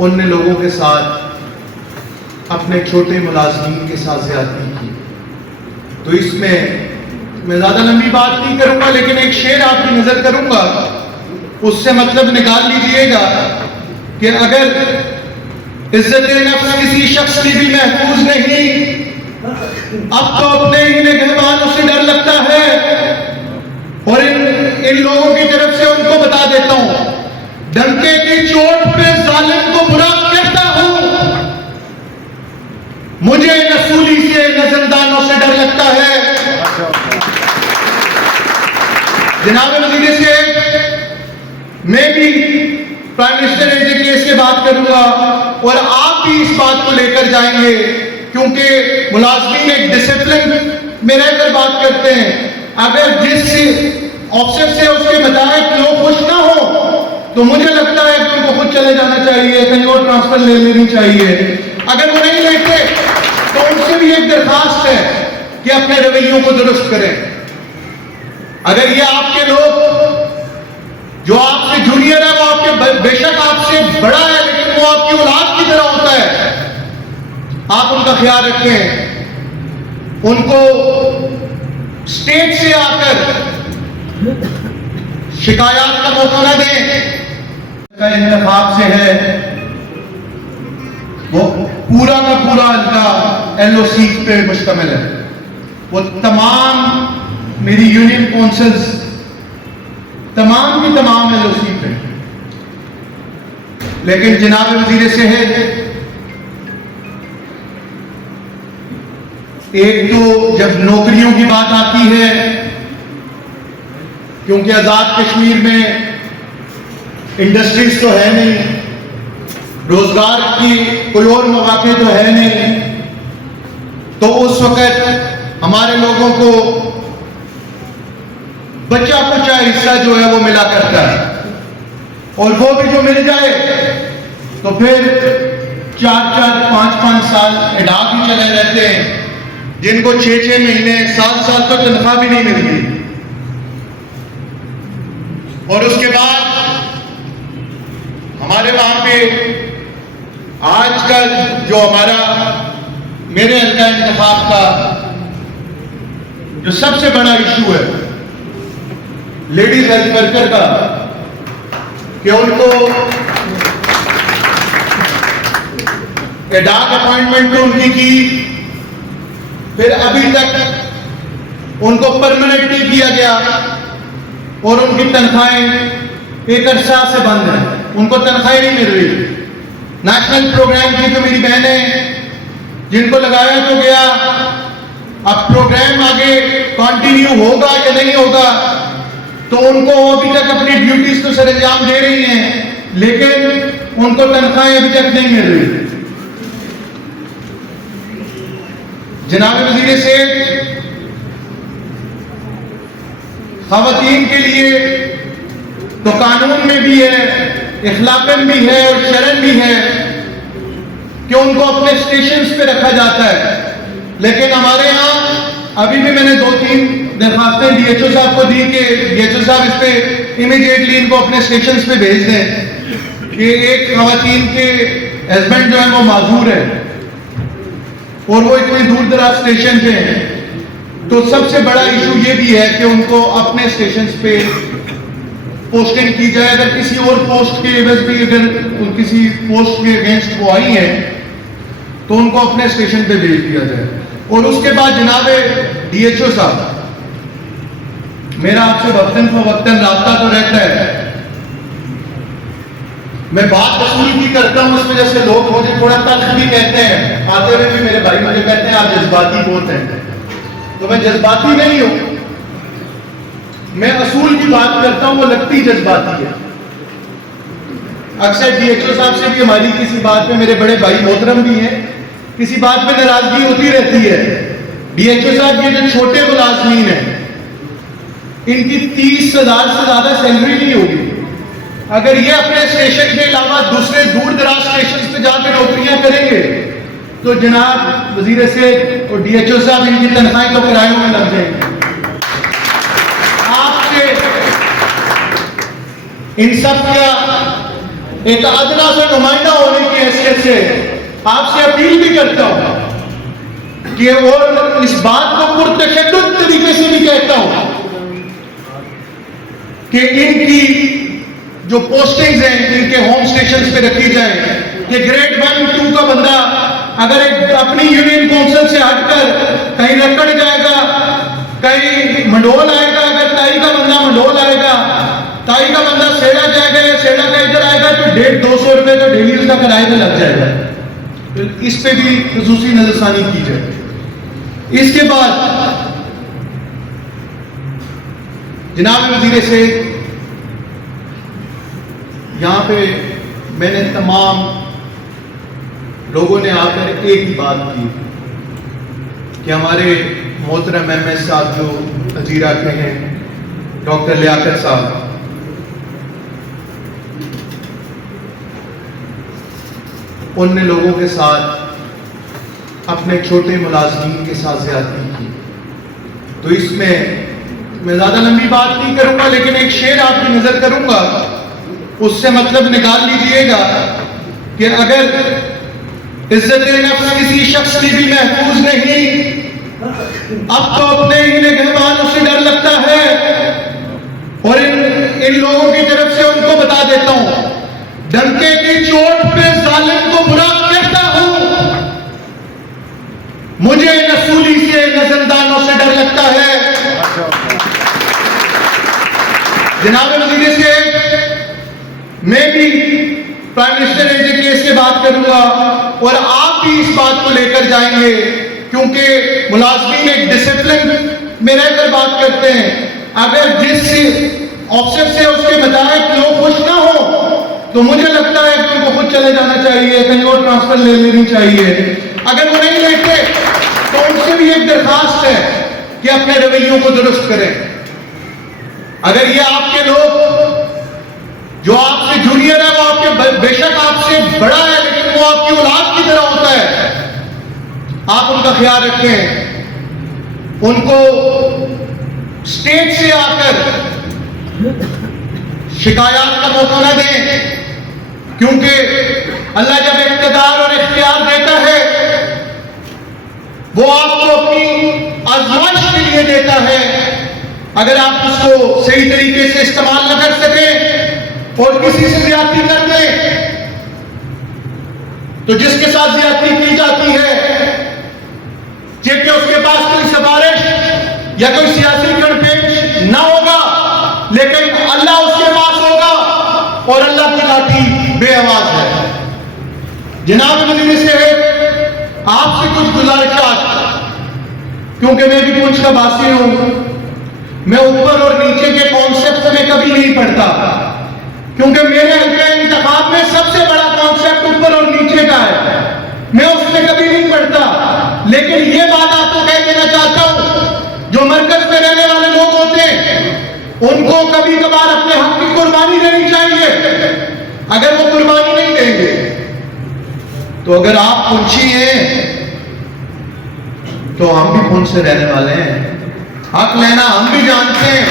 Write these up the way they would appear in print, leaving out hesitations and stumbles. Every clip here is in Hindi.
उनने लोगों के साथ अपने छोटे मुलाजमीन के साथ ज़्यादती की। तो इसमें मैं ज़्यादा लंबी बात नहीं करूँगा, लेकिन एक शेर आपकी नज़र करूँगा, उससे मतलब निकाल लीजिएगा कि अगर इज्जत नफ्स किसी शख्स की भी महफूज नहीं, अब तो अपने ही निगहबानों से डर लगता है। और इन लोगों की तरफ से उनको बता देता हूं, डंके की चोट पे जालिम को बुरा कहता हूं, मुझे रसूली से नजरदानों से डर लगता है। जनाब वज़ीर से मैं भी प्राइम मिनिस्टर एज केस से बात करूंगा और आप भी इस बात को लेकर जाएंगे, क्योंकि मुलाजमीन एक डिसिप्लिन में रहकर बात करते हैं। अगर जिस ऑफिसर से उसके मुताबिक लोग खुश ना हो तो मुझे लगता है कि उनको खुद चले जाना चाहिए, कहीं और ट्रांसफर ले लेनी चाहिए। अगर वो नहीं लेते तो उनसे भी एक दरखास्त है कि अपने रवैयों को दुरुस्त करें। अगर ये आपके लोग जो आपसे जूनियर है, वो आपके बेशक आपसे बड़ा है, लेकिन वो आपकी औलाद की तरह होता है, आप उनका ख्याल रखें। उनको स्टेज से आकर शिकायत का मौका न दें। का इंतखाब से है, वो पूरा का पूरा इनका एलओसी पे मुश्तमिल है। वो तमाम मेरी यूनियन काउंसिल्स तमाम की तमाम एलओसी पे। लेकिन जनाब वज़ीर सेहत, एक तो जब नौकरियों की बात आती है, क्योंकि आजाद कश्मीर में इंडस्ट्रीज तो है नहीं, रोजगार की कोई और मौके तो है नहीं, तो उस वक्त हमारे लोगों को बचा कुचा हिस्सा जो है वो मिला करता है, और वो भी जो मिल जाए तो फिर 4-4, 5-5 साल एडाक ही चले रहते हैं, जिनको 6-6 महीने, 7 तक तनख्वाह भी नहीं मिलती। और उसके बाद हमारे वहां पे आजकल जो हमारा मेरे हल्का इंतखाब का जो सबसे बड़ा इशू है लेडीज हेल्थ वर्कर का, कि उनको एडाक अपॉइंटमेंट तो उनकी की, फिर अभी तक उनको परमानेंट नहीं किया गया और उनकी तनख्वाहें एक अरसा से बंद है, उनको तनख्वाहें नहीं मिल रही। नेशनल प्रोग्राम की जो मेरी बहनें जिनको लगाया तो गया, अब प्रोग्राम आगे कंटिन्यू होगा या नहीं होगा, तो उनको अभी तक अपनी ड्यूटीज तो सर अंजाम दे रही हैं, लेकिन उनको तनख्वाहें अभी तक नहीं मिल रही। जनाब वज़ीर से ख़वातीन के लिए तो कानून में भी है, इखलाकन भी है और शरन भी है कि उनको अपने स्टेशंस पे रखा जाता है। लेकिन हमारे यहाँ अभी भी मैंने 2-3 दरखास्तें डीएचओ साहब को दी कि डीएचओ साहब इस पे इमीडिएटली इनको अपने स्टेशंस पे भेज दें कि एक ख़वातीन के हस्बैंड जो है वो माजूर है और वो कोई दूर दराज स्टेशन पे है, तो सबसे बड़ा इशू ये भी है कि उनको अपने स्टेशन पे पोस्टिंग की जाए। अगर किसी और पोस्ट के एवज भी अगर किसी पोस्ट के अगेंस्ट वो आई है तो उनको अपने स्टेशन पे भेज दिया जाए। और उसके बाद जनाब डीएचओ साहब, मेरा आपसे वक्तन फवक्तन रास्ता तो रहता है, मैं बात असूल की करता हूं, उस वजह से लोग मुझे थोड़ा तल्ख भी कहते हैं, आते हुए भी मेरे भाई मुझे कहते हैं आप जज्बाती बहुत हैं, तो मैं जज्बाती नहीं हूं, मैं असूल की बात करता हूं, वो लगती जज्बाती है। अक्सर डीएचओ साहब से भी हमारी किसी बात पे, मेरे बड़े भाई मोहतरम भी हैं, किसी बात पे नाराजगी होती रहती है। डीएचओ साहब ये जो छोटे मुलाजमीन हैं, इनकी 30,000 से ज्यादा सैलरी नहीं होगी। अगर ये अपने स्टेशन के अलावा दूसरे दूर दराज स्टेशन पे जाकर नौकरियां करेंगे तो जनाब वजीर से और डीएचओ साहब इनकी तनख्वाहें तो किरायों में लग जाएंगी। आपसे इन सब का एक अदना सा नुमाइंदा होने की हैसियत से आपसे अपील भी करता हूं कि और इस बात को पुरतशद्दुद तरीके से भी कहता हूं कि इनकी जो पोस्टिंग्स हैं इनके होम स्टेशन पे रखी जाए कि ग्रेड 1, 2 का बंदा अगर एक अपनी यूनियन काउंसिल से हटकर कहीं रकड़ जाएगा, कहीं मंडोल आएगा, अगर ताई का बंदा मंडोल आएगा, ताई का बंदा सेड़ा जाएगा या सेड़ा का इधर आएगा तो 150-200 रुपए तो डेली उसका किराए पे लग जाएगा। तो इस पे भी खुसूसी नजरसानी की जाए। इसके बाद जनाब वजीर से यहां पे मैंने तमाम लोगों ने आकर एक ही बात की कि हमारे मोहतरम एमएस साहब जो वजीर आते हैं डॉक्टर लियाकत साहब, उनने लोगों के साथ अपने छोटे मुलाजमीन के साथ ज्यादती की। तो इसमें मैं ज्यादा लंबी बात नहीं करूंगा, लेकिन एक शेर आपकी नजर करूंगा, उससे मतलब निकाल लीजिएगा कि अगर इज्जत नफ्स किसी शख्स की भी महफूज नहीं, अब तो अपने ही निगहबानों से डर लगता है। और इन लोगों की तरफ से उनको बता देता हूं, डंके की चोट पे जालिम को बुरा कहता हूं, मुझे रसूली से नजरदानों से डर लगता है। जनाब वजीर से मैं भी प्राइम मिनिस्टर एजे केस से बात करूंगा और आप भी इस बात को लेकर जाएंगे, क्योंकि मुलाजमीन एक डिसिप्लिन में रहकर बात करते हैं। अगर जिस ऑफिसर से उसके मुताबिक लोग खुश ना हो तो मुझे लगता है कि उनको खुद चले जाना चाहिए, कहीं और ट्रांसफर ले लेनी चाहिए। अगर वो नहीं लेते तो उनसे भी एक दरखास्त है कि अपने रवैयों को दुरुस्त करें। अगर ये आपके लोग जो आपसे जूनियर है, वो आपके बेशक आपसे बड़ा है, लेकिन वो आपकी औलाद की तरह होता है, आप उनका ख्याल रखें। उनको स्टेज से आकर शिकायत का मौका न दें, क्योंकि अल्लाह जब इख्तियार और इख्तियार देता है वो आपको अपनी आजमाइश के लिए देता है। अगर आप उसको सही तरीके से इस्तेमाल न कर सके और किसी से ज्यादती कर दे, तो जिसके साथ ज्यादती की जाती है जबकि उसके पास कोई सिफारिश या कोई सियासी कैंपेन ना होगा, लेकिन अल्लाह उसके पास होगा और अल्लाह की लाठी बेआवाज है। जनाब वजीर से आपसे कुछ गुजारिशात, क्योंकि मैं भी पूंछ का वासी हूं, मैं ऊपर और नीचे के कॉन्सेप्ट में कभी नहीं पढ़ता, क्योंकि मेरे हल्के इंतखाब में सबसे बड़ा कॉन्सेप्ट ऊपर और नीचे का है, मैं उसमें कभी नहीं पढ़ता। लेकिन ये बात आपको कह देना चाहता हूं, जो मरकज में रहने वाले लोग होते हैं उनको कभी कभार अपने हक की कुर्बानी देनी चाहिए। अगर वो कुर्बानी नहीं देंगे तो अगर आप पुंछी हैं तो हम भी पुंछ से रहने वाले हैं, हक लेना हम भी जानते हैं,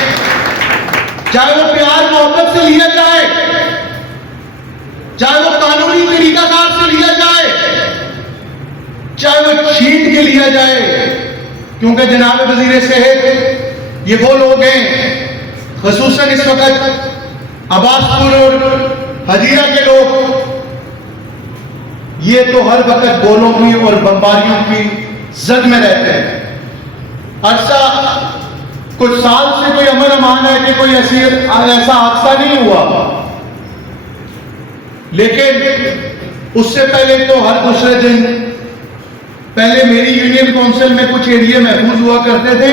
चाहे वो प्यार मोहब्बत से लिया जाए, चाहे वो कानूनी तरीकाकार से लिया जाए, चाहे वो छीन के लिया जाए। क्योंकि जनाब वजीर सेहत ये वो लोग हैं, खसूसन इस वक्त अब्बासपुर और हजीरा के लोग, ये तो हर वक्त गोलों की और बमबारियों की जद में रहते हैं। अरसा कुछ साल से कोई अमन अमान है कि कोई ऐसा हादसा नहीं हुआ, लेकिन उससे पहले तो हर दूसरे दिन, पहले मेरी यूनियन काउंसिल में कुछ एरिया महफूज हुआ करते थे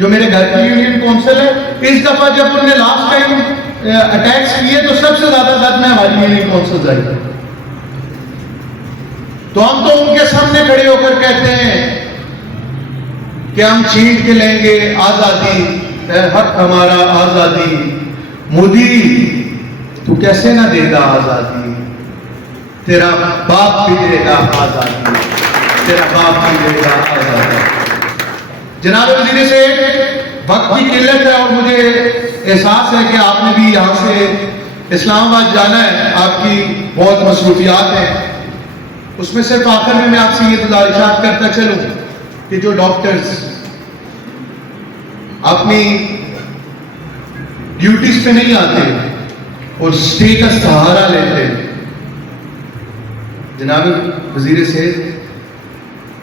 जो मेरे घर की यूनियन काउंसिल है। इस दफा जब उन्होंने लास्ट टाइम अटैक्स किए तो सबसे ज्यादा जद में हमारी यूनियन काउंसिल आई। तो हम तो उनके सामने खड़े होकर कहते हैं कि हम छीन के लेंगे आजादी, हक हमारा आजादी। मोदी तू कैसे ना देगा आजादी, तेरा बाप भी देगा आजादी, तेरा बाप भी देगा आजादी। जनाब वजीर से वक्त की किल्लत है और मुझे एहसास है कि आपने भी यहाँ से इस्लामाबाद जाना है, आपकी बहुत मसरूफियात हैं, उसमें सिर्फ आखिर में मैं आपसे ये गुजारिशात करता चलूं कि जो डॉक्टर्स अपनी ड्यूटीज पे नहीं आते और स्टे का सहारा लेते, जनाब वजीर सेहत,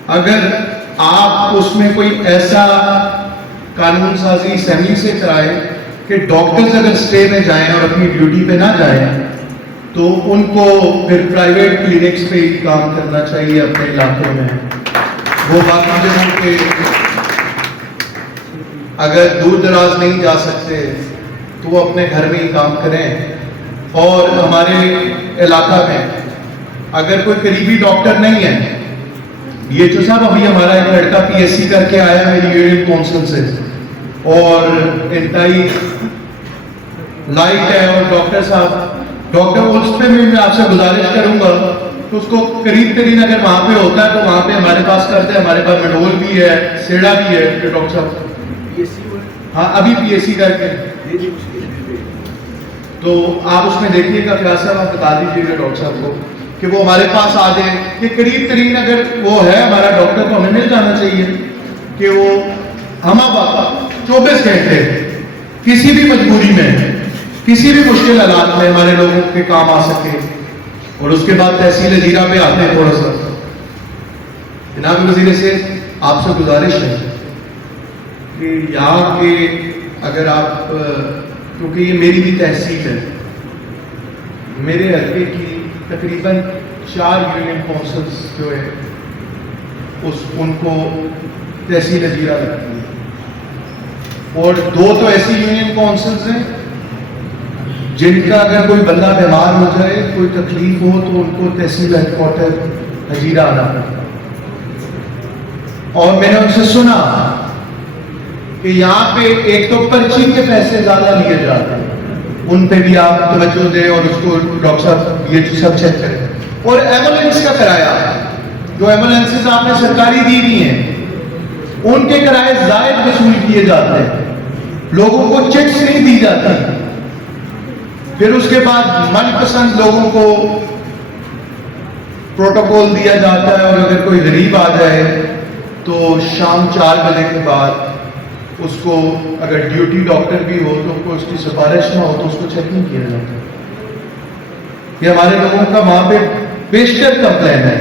अगर आप उसमें कोई ऐसा कानून साजी असेंबली से कराए कि डॉक्टर्स अगर स्टे में जाएं और अपनी ड्यूटी पे ना जाएं, तो उनको फिर प्राइवेट क्लिनिक्स पे ही काम करना चाहिए अपने इलाके में। वो बाकी जगहों पे अगर दूर दराज नहीं जा सकते तो वो अपने घर में ही काम करें। और हमारे इलाका में अगर कोई करीबी डॉक्टर नहीं है, डीएचओ साहब अभी हमारा एक लड़का पीएससी करके आया मेरी यूनियन काउंसिल से, और इंतहाई लाइट है, और डॉक्टर साहब उस पर मैं आपसे गुजारिश करूंगा तो उसको करीब तरीन अगर वहां पे होता है तो वहां पे हमारे पास करते हैं। हमारे पास मडोल भी है, सेड़ा भी है, डॉक्टर साहब हाँ अभी पीएससी करके, तो आप उसमें देखिएगा, क्या साहब आप बता दीजिएगा डॉक्टर साहब को कि वो हमारे पास आ जाए। कि करीब तरीन अगर वो है हमारा डॉक्टर, तो हमें मिल जाना चाहिए कि वो हमारा 24 घंटे किसी भी मजबूरी में, किसी भी मुश्किल हालात में हमारे लोगों के काम आ सके। और उसके बाद तहसील जीरा पे आते हैं थोड़ा सा, जनाब वजीर से आपसे गुजारिश है कि यहाँ के अगर आप, क्योंकि ये मेरी भी तहसील है, मेरे हल्के की तकरीबन 4 यूनियन काउंसिल्स जो है उनको तहसील जीरा लगती है, और 2 तो ऐसी यूनियन काउंसिल्स हैं जिनका अगर कोई बंदा बीमार हो जाए, कोई तकलीफ हो, तो उनको तहसील हेडक्वार्टर हजीरा आना पड़ता। और मैंने उनसे सुना कि यहाँ पे एक तो पर्ची के पैसे ज्यादा लिए जाते हैं, उन पे भी आप तवज्जो दें और उसको डॉक्टर साहब ये सब चेक करें। और एम्बुलेंस का किराया, जो एम्बुलेंसेज आपने सरकारी दी हुई हैं, उनके किराए जायद वसूल किए जाते हैं, लोगों को चिट्स नहीं दी जाती। फिर उसके बाद मनपसंद लोगों को प्रोटोकॉल दिया जाता है, और अगर कोई गरीब आ जाए तो शाम 4 बजे के बाद उसको, अगर ड्यूटी डॉक्टर भी हो तो उसको उसकी सिफारिश ना हो तो उसको चेक नहीं किया जाता। ये हमारे लोगों का वहां पे बेशतर कंप्लेन है,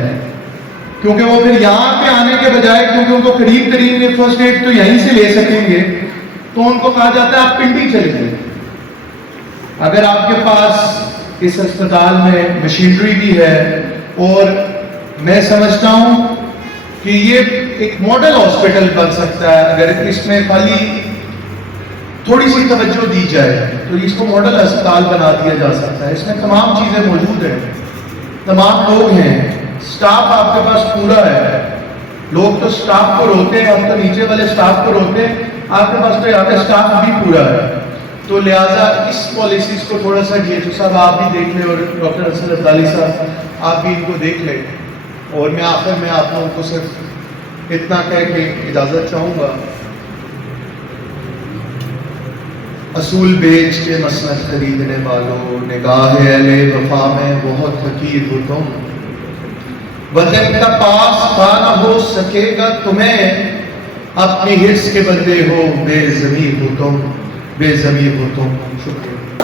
क्योंकि वो फिर यहाँ पे आने के बजाय, क्योंकि उनको करीब तरीन फर्स्ट एड तो यहीं से ले सकेंगे, तो उनको कहा जाता है आप पिंडी चले जाइए। अगर आपके पास इस अस्पताल में मशीनरी भी है, और मैं समझता हूं कि ये एक मॉडल हॉस्पिटल बन सकता है, अगर इसमें खाली थोड़ी सी तवज्जो दी जाए तो इसको मॉडल अस्पताल बना दिया जा सकता है। इसमें तमाम चीजें मौजूद हैं, तमाम लोग हैं, स्टाफ आपके पास पूरा है। लोग तो स्टाफ को रोते हैं, हम तो नीचे वाले स्टाफ को रोते हैं, आपके पास तो यहाँ पे स्टाफ भी पूरा है। तो लिहाजा इस पॉलिसीज को थोड़ा सा डीएचओ साहब आप भी देख लें, और डॉक्टर असद अब्दाली साहब आप भी इनको देख लें। और मैं आखिर में आप लोगों को सिर्फ इतना कह के इजाज़त चाहूँगा, असूल बेच के मसनद खरीदने वालों, निगाह अहले वफा में बहुत हकीर हो तुम, वतन का पास पा न हो सकेगा तुम्हें, अपने हिर्स के बंदे हो बेज़मीर हो तुम, बेज़मीर हो तुम। शुक्रिया।